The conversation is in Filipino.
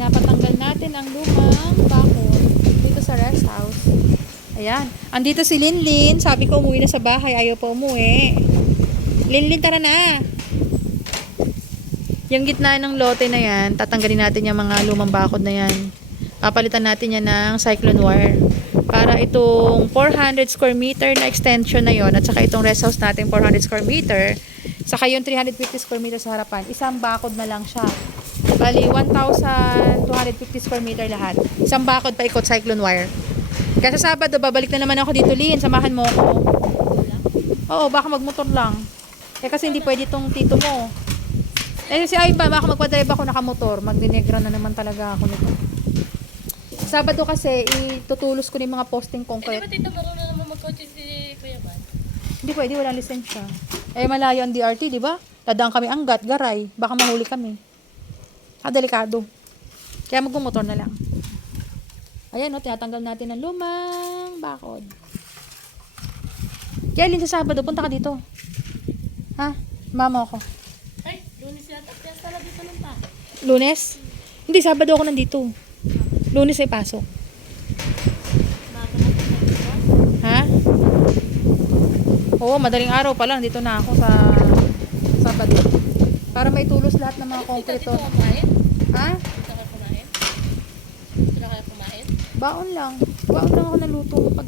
Pinapatanggal natin ang lumang bakod dito sa rest house. Ayan. Andito si Linlin. Sabi ko umuwi na sa bahay. Ayaw pa umuwi. Linlin, tara na. Yung gitna ng lote na yan, tatanggalin natin yung mga lumang bakod na yan. Papalitan natin yan ng cyclone wire. Para itong 400 square meter na extension na yon at saka itong rest house natin 400 square meter, saka yung 350 square meter sa harapan, isang bakod na lang siya. Bali, 1,250 square meter lahat. Isang bakod pa ikot cyclone wire. Kaya sa Sabado, babalik na naman ako dito, Lin. Samahan mo ako. Oo, baka magmotor lang. Eh kasi hindi pwede itong tito mo. Eh si Aiba, baka magpa-drive ako nakamotor. Magdinegra na naman talaga ako nito. Sabado kasi, itutulos ko yung mga posting Eh, di concrete. ba tito marunong naman mag-coach si Kuya Ban? Hindi pwede, walang lisensya. Eh, malayo ang DRT, di ba? Dadaan kami anggat, garay. Baka mahuli kami. Ah, delikado. Kaya magmumotor na lang. Ayan, no, tinatanggal natin ang lumang bakod. Kaya, Lin, sa Sabado, punta ka dito. Ha? Mama ako. Ay, lunes yata. Piyesta na dito nun pa. Lunes? Hindi, Sabado ako nandito. Lunes ay pasok. Ha? Oo, madaling araw pa lang. Dito na ako sa Sabado. Para may tulos lahat ng mga dito kumain? Ha? Dito ka kumain? Dito na kumain? Baon lang. Baon lang ako ng luto ng pagkain.